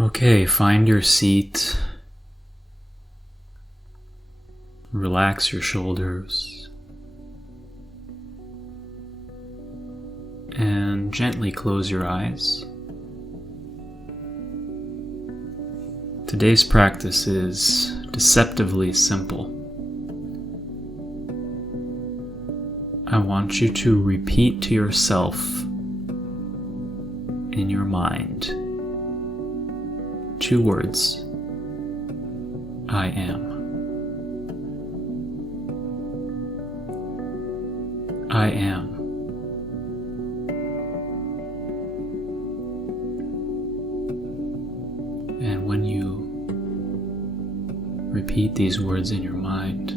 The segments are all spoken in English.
Okay, find your seat. Relax your shoulders. And gently close your eyes. Today's practice is deceptively simple. I want you to repeat to yourself in your mind 2 words. I am. I am. And when you repeat these words in your mind,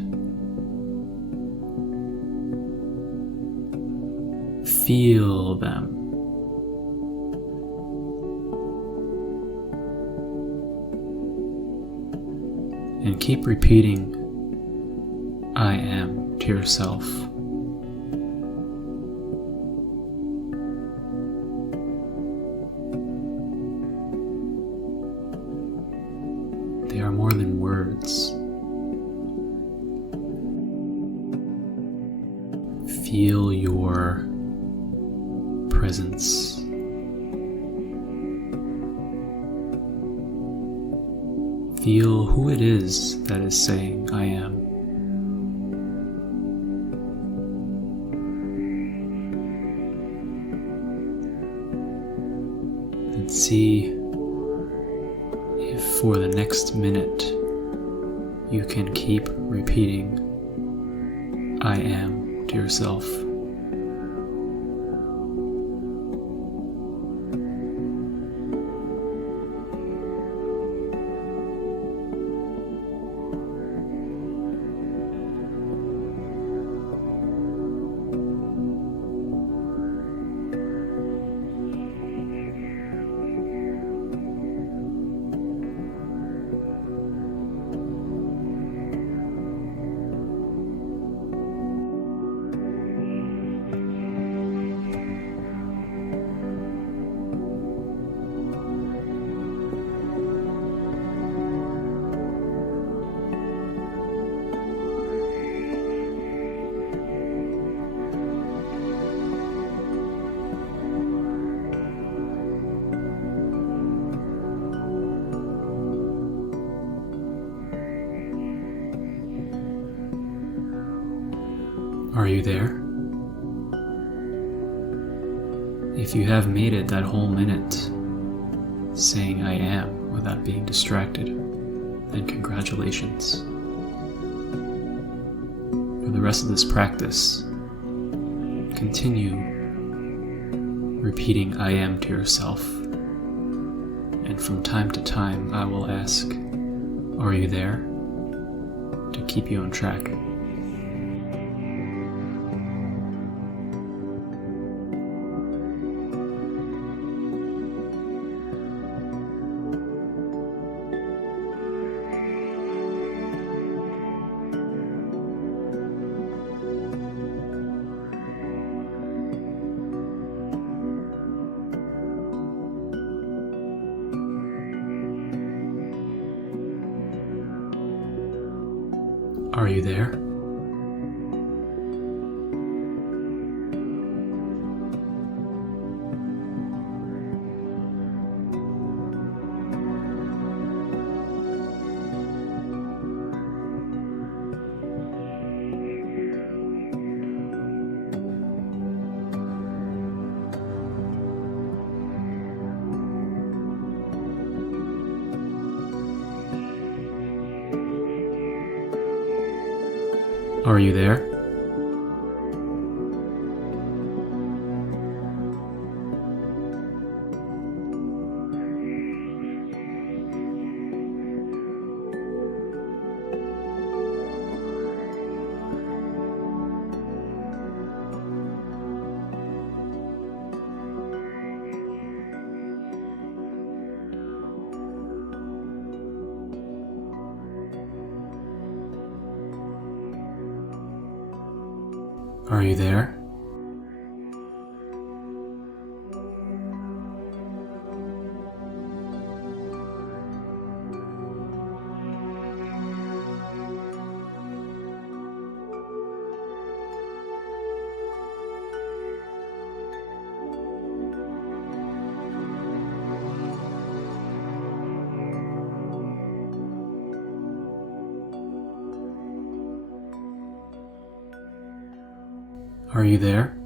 feel them. And keep repeating I am to yourself. They are more than words. Feel your presence. Feel who it is that is saying, I am. And see if for the next minute you can keep repeating, I am to yourself. Are you there? If you have made it that whole minute saying I am without being distracted, then congratulations. For the rest of this practice, continue repeating I am to yourself. And from time to time, I will ask, are you there? To keep you on track. Are you there? Are you there? Are you there? Are you there?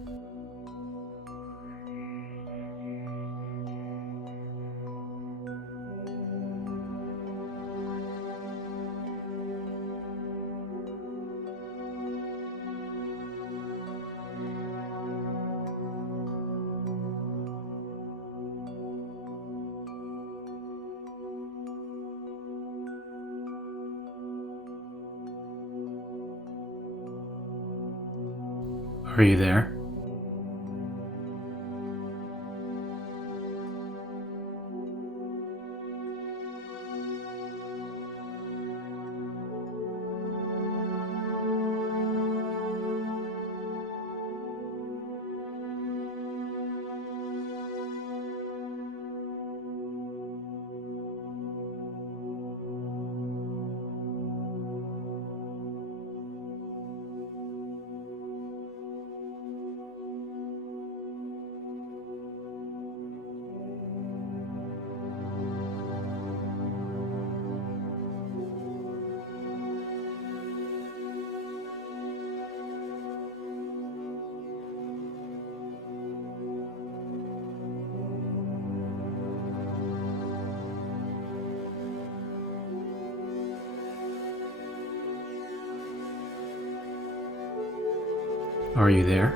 Are you there? Are you there?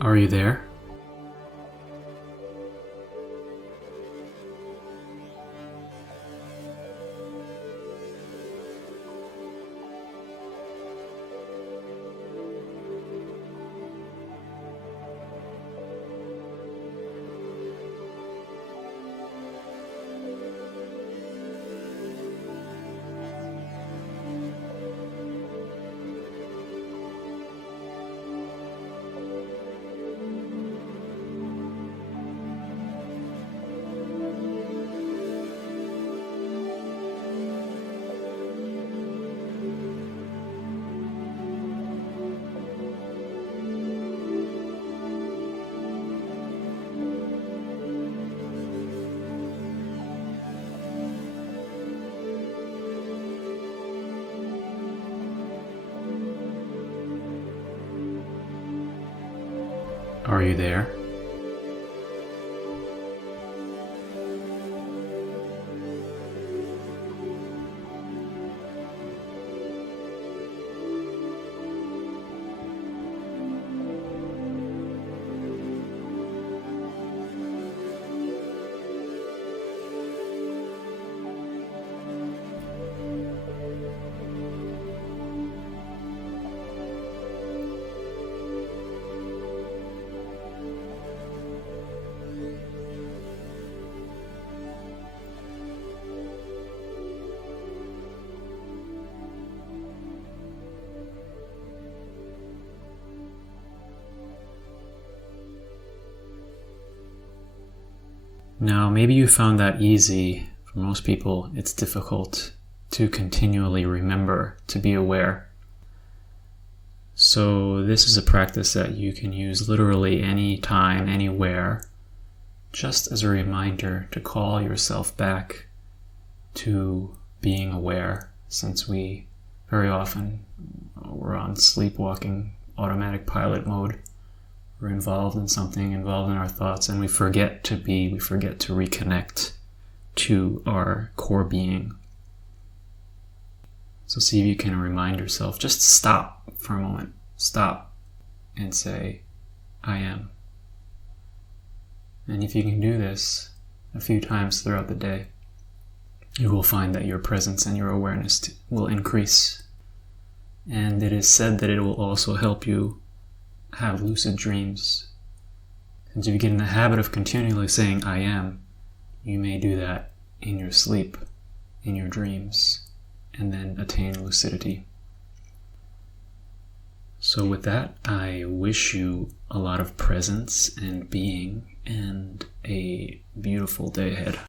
Are you there? Are you there? Now, maybe you found that easy. For most people, it's difficult to continually remember to be aware. So this is a practice that you can use literally anytime, anywhere, just as a reminder to call yourself back to being aware, since we very often we're on sleepwalking, automatic pilot mode. We're involved in something, involved in our thoughts, and we forget to reconnect to our core being. So see if you can remind yourself, just stop for a moment. Stop and say, I am. And if you can do this a few times throughout the day, you will find that your presence and your awareness will increase. And it is said that it will also help you have lucid dreams. And if you get in the habit of continually saying, I am, you may do that in your sleep, in your dreams, and then attain lucidity. So with that, I wish you a lot of presence and being and a beautiful day ahead.